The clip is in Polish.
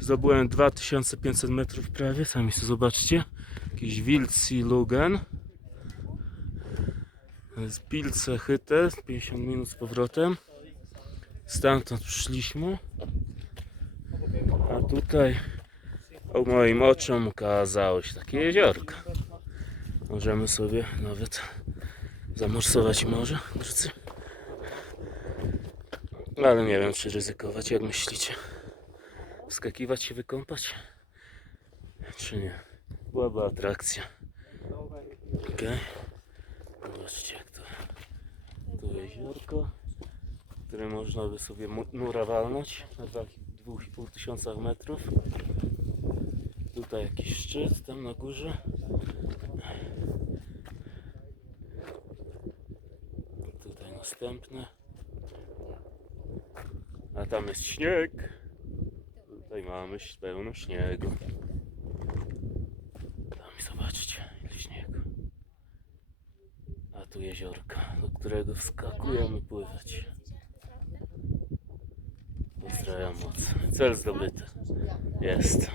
Zdobyłem 2500 metrów prawie, sami sobie zobaczcie. Jakiś Wilci Lugen. Z Pilce Hyte, 50 minut z powrotem. Stamtąd przyszliśmy. A tutaj o moim oczom ukazało się takie jeziorko. Możemy sobie nawet zamorsować morze, drodzy. Ale nie wiem, czy ryzykować, jak myślicie? Wskakiwać się, wykąpać? Czy nie? Byłaby atrakcja. Okej. Zobaczcie, jak to. To jeziorko, które można by sobie nura walnąć na dwa- 2,5 tysiąca metrów. Tutaj jakiś szczyt, tam na górze. Tutaj następne. A tam jest śnieg. Tutaj mamy pełno śniegu. Tam zobaczcie, ile śniegu. A tu jeziorka, do którego wskakujemy pływać. Pozdrawiam moc. Cel zdobyty. Jest.